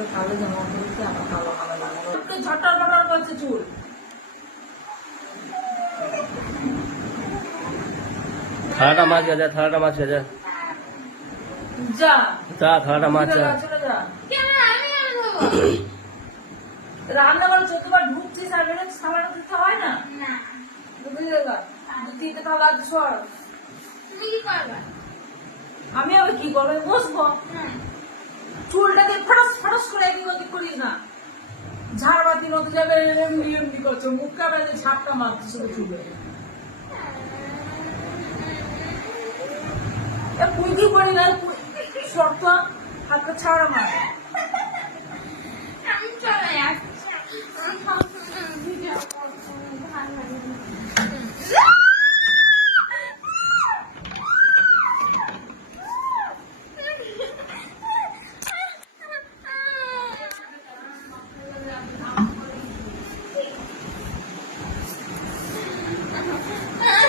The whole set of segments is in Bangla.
করে কালো জামা পরেছে আবার কালো কালো লাগানো একটু ঝটর ফটর করছে চুল। থালাটা মাছ গেছে থালাটা মাছ গেছে যা। যা। থালাটা মাছ যা। যা, চলে যা। কেন আমি রান্না করে চোদ্দবার ঢুকছিস আর বেরোচ্ছিস খাবার দিতে হয় না? দিতে তাহলে আজ সর করবা? আমি আবার কি করব? বসবো। হ্যাঁ। চুলটাকে ফটাস ফটাস করে একই গতি করিস না। ঝাড়বাতি নদী যাবে, এমনি এমনি করছ, মুখটা বেড়ে ঝাপটা মারছে শুধু চুলে। তুই কি করি না শর্ত হাতটা ছাড়া মার আমি চলে যাচ্ছি আমি সবসময় ভিডিও করছি ভালো লাগে না। ওরে বাবা রে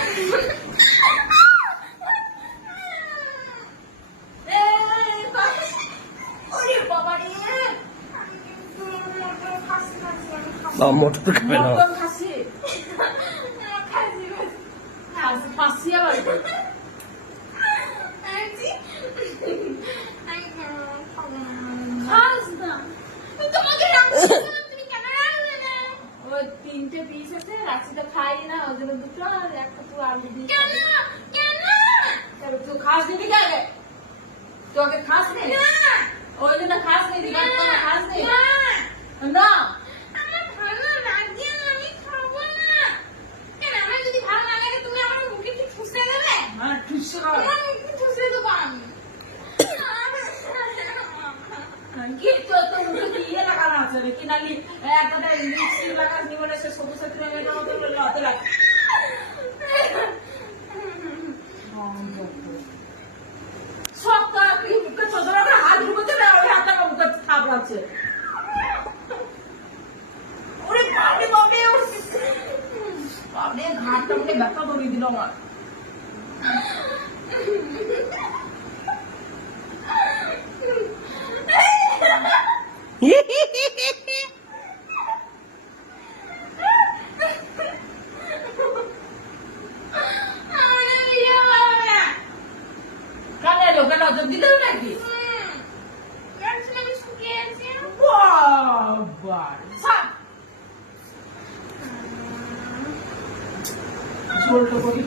বা মোটর খাবে না। খাসি খাসি আবার খাস না ওই তিনটে পিস আছে রাখছি তো খাই না ওই জন্য দুটো আর একটা তুই আলু দিয়ে তবে তুই খাস কি আগে তোকে খাস নে? ওই জন্য খাস নি দিলাম তোকে খাস নি? না। কি তো তো মুখে কি ইয়ে লাগানো আছে কি নাকি একটা লিপস্টিক লাগাস নি সে সবুজ সাথে মেয়েটার মতো বলে হাতে লাগ সপ্তাহ কি মুখে ছোট করে হাত ঢুকতে না, ওই হাতটা মুখে ওরে বাপরে বাপরে ওর বাপরে ঘাটটা মুখে ব্যথা ধরিয়ে দিল আমার। নজর দিল নাকি? ঝোলটা করি